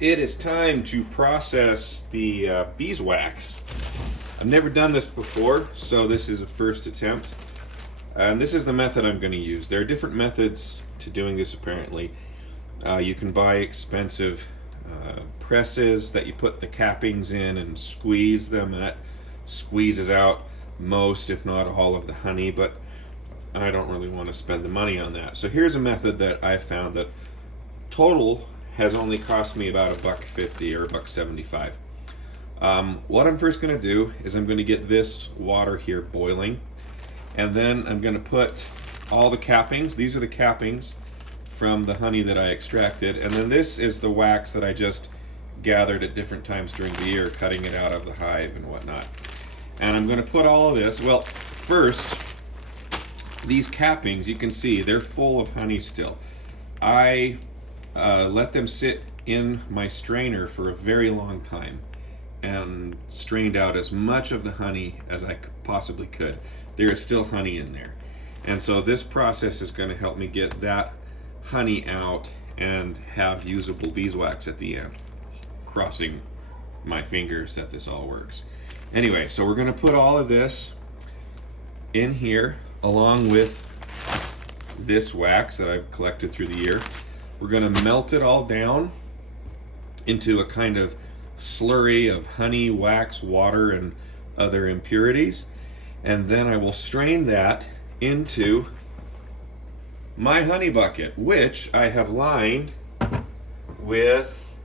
It is time to process the beeswax. I've never done this before, so this is a first attempt. And this is the method I'm going to use. There are different methods to doing this apparently. You can buy expensive presses that you put the cappings in and squeeze them, and it squeezes out most, if not all, of the honey, but I don't really want to spend the money on that. So here's a method that I found that total has only cost me about $1.50 or $1.75. What I'm first going to do is I'm going to get this water here boiling, and then I'm going to put all the cappings. These are the cappings from the honey that I extracted, and then this is the wax that I just gathered at different times during the year, cutting it out of the hive and whatnot. And I'm going to put all of this, well, first, these cappings, you can see they're full of honey still. I let them sit in my strainer for a very long time and strained out as much of the honey as I possibly could. There is still honey in there. And so this process is going to help me get that honey out and have usable beeswax at the end. Crossing my fingers that this all works. Anyway, so we're going to put all of this in here along with this wax that I've collected through the year. We're going to melt it all down into a kind of slurry of honey, wax, water, and other impurities. And then I will strain that into my honey bucket, which I have lined with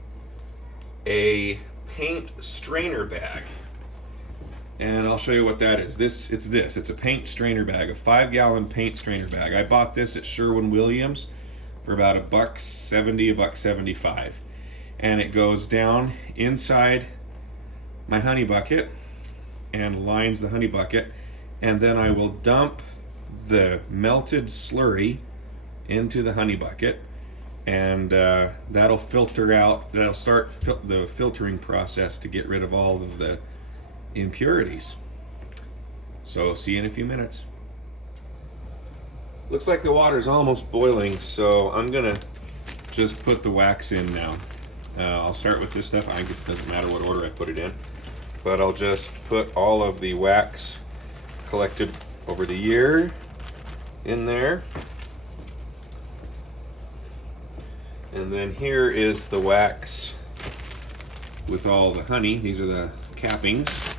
a paint strainer bag. And I'll show you what that is. It's a paint strainer bag, a 5-gallon paint strainer bag. I bought this at Sherwin-Williams for about $1.70, $1.75. And it goes down inside my honey bucket and lines the honey bucket. And then I will dump the melted slurry into the honey bucket, and that'll filter out, that'll start the filtering process to get rid of all of the impurities. So see you in a few minutes. Looks like the water's almost boiling, so I'm gonna just put the wax in now. I'll start with this stuff. I guess it doesn't matter what order I put it in, but I'll just put all of the wax collected over the year in there. And then here is the wax with all the honey. These are the cappings.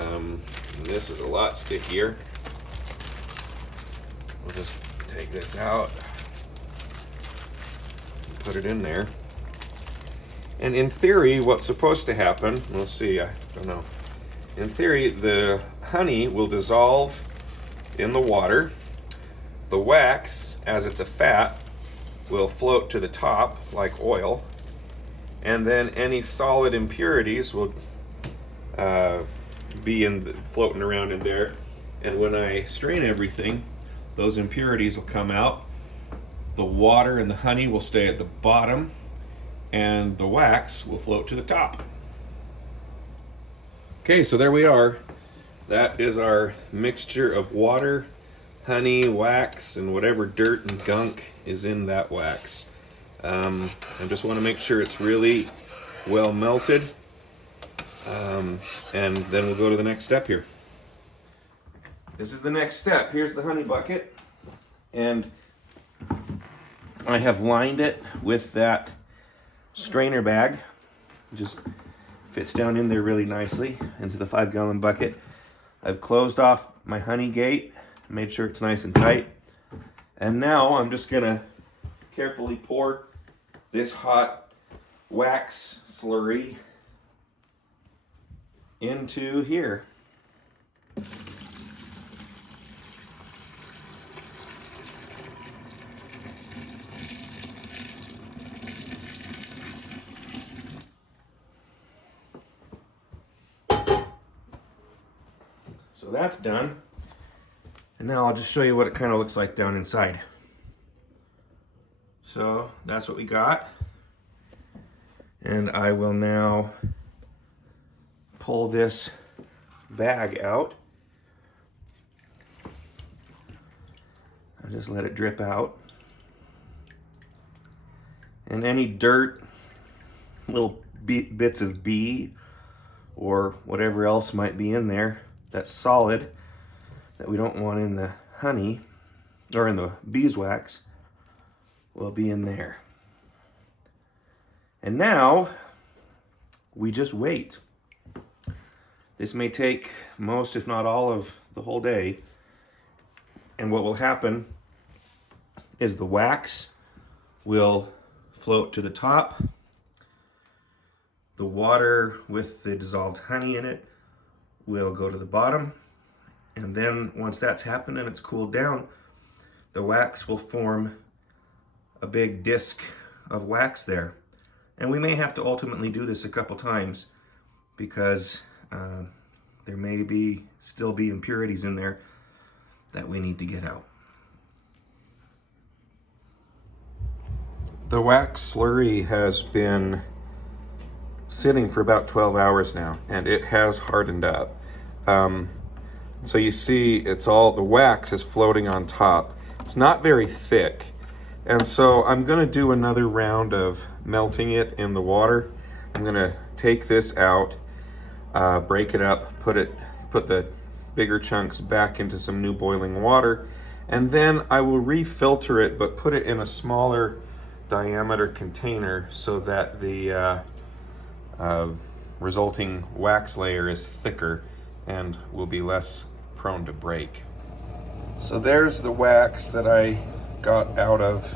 And this is a lot stickier. We'll just take this out and put it in there. And in theory, what's supposed to happen, we'll see, I don't know. In theory, the honey will dissolve in the water. The wax, as it's a fat, will float to the top like oil, and then any solid impurities will be floating around in there. And when I strain everything, those impurities will come out. The water and the honey will stay at the bottom, and the wax will float to the top. Okay, so there we are. That is our mixture of water, honey, wax, and whatever dirt and gunk is in that wax. I just want to make sure it's really well melted, and then we'll go to the next step here. This is the next step. Here's the honey bucket, and I have lined it with that strainer bag. It just fits down in there really nicely into the 5-gallon bucket. I've closed off my honey gate, made sure it's nice and tight. And now I'm just gonna carefully pour this hot wax slurry into here. So that's done. And now I'll just show you what it kind of looks like down inside. So that's what we got. And I will now pull this bag out. I'll just let it drip out. And any dirt little bits of bee or whatever else might be in there that's solid that we don't want in the honey or in the beeswax will be in there. And now we just wait. This may take most, if not all, of the whole day. And what will happen is the wax will float to the top. The water with the dissolved honey in it will go to the bottom. And then once that's happened and it's cooled down, the wax will form a big disc of wax there. And we may have to ultimately do this a couple times because there may still be impurities in there that we need to get out. The wax slurry has been sitting for about 12 hours now, and it has hardened up. So you see it's all, the wax is floating on top. It's not very thick. And so I'm gonna do another round of melting it in the water. I'm gonna take this out, break it up, put the bigger chunks back into some new boiling water, and then I will refilter it, but put it in a smaller diameter container so that the resulting wax layer is thicker and will be less prone to break. So there's the wax that I got out of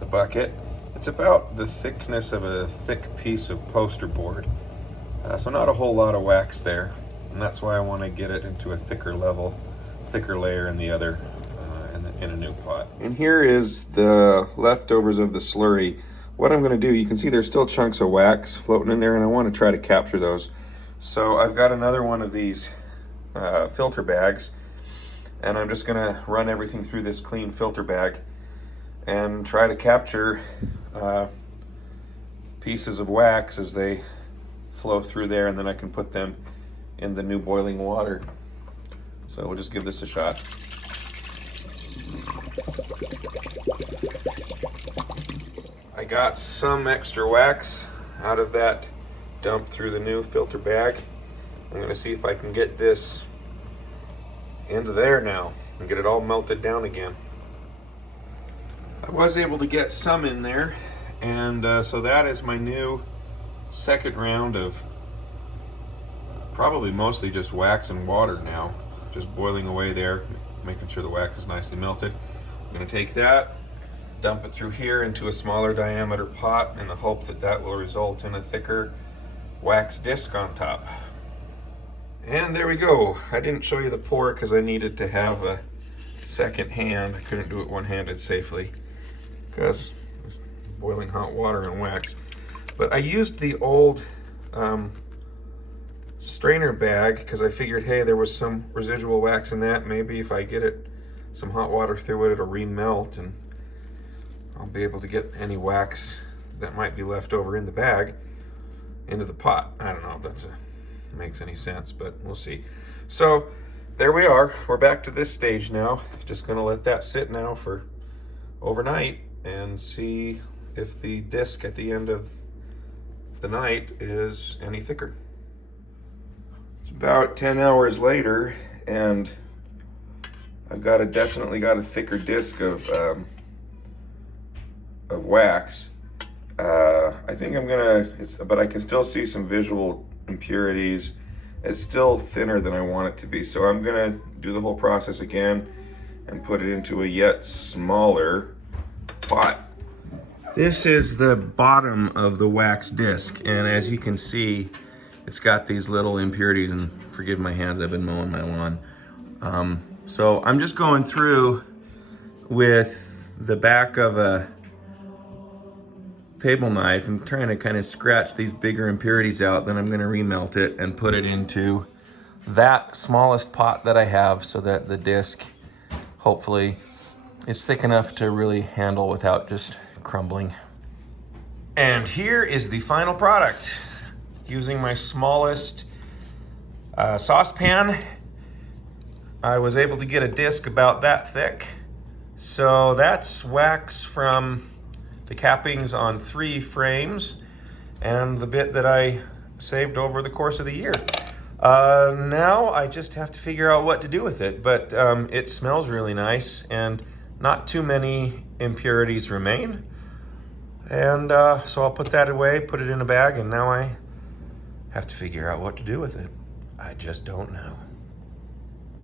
the bucket. It's about the thickness of a thick piece of poster board. So not a whole lot of wax there. And that's why I want to get it into a thicker layer in the other, in a new pot. And here is the leftovers of the slurry. What I'm going to do, you can see there's still chunks of wax floating in there, and I want to try to capture those. So I've got another one of these filter bags, and I'm just going to run everything through this clean filter bag and try to capture pieces of wax as they flow through there, and then I can put them in the new boiling water. So we'll just give this a shot. I got some extra wax out of that dump through the new filter bag. I'm going to see if I can get this into there now and get it all melted down again. I was able to get some in there, and so that is my new second round of probably mostly just wax and water now, just boiling away there, making sure the wax is nicely melted. I'm going to take that, dump it through here into a smaller diameter pot in the hope that that will result in a thicker wax disc on top. And there we go. I didn't show you the pour because I needed to have a second hand. I couldn't do it one-handed safely because it's boiling hot water and wax. But I used the old strainer bag because I figured, hey, there was some residual wax in that. Maybe if I get it, some hot water through it, it'll remelt and I'll be able to get any wax that might be left over in the bag into the pot. I don't know if that makes any sense, but we'll see. So there we are. We're back to this stage now. Just gonna let that sit now for overnight and see if the disc at the end of the night is any thicker. It's about 10 hours later, and I've definitely got a thicker disc of wax. I think I'm gonna, but I can still see some visual impurities. It's still thinner than I want it to be, so I'm gonna do the whole process again and put it into a yet smaller pot. This is the bottom of the wax disc, and as you can see, it's got these little impurities, and forgive my hands, I've been mowing my lawn. So I'm just going through with the back of a table knife and trying to kind of scratch these bigger impurities out. Then I'm going to remelt it and put it into that smallest pot that I have so that the disc hopefully is thick enough to really handle without just crumbling. And here is the final product. Using my smallest saucepan, I was able to get a disc about that thick. So that's wax from the cappings on 3 frames, and the bit that I saved over the course of the year. Now I just have to figure out what to do with it, but it smells really nice and not too many impurities remain. And so I'll put that away, put it in a bag, and now I have to figure out what to do with it. I just don't know.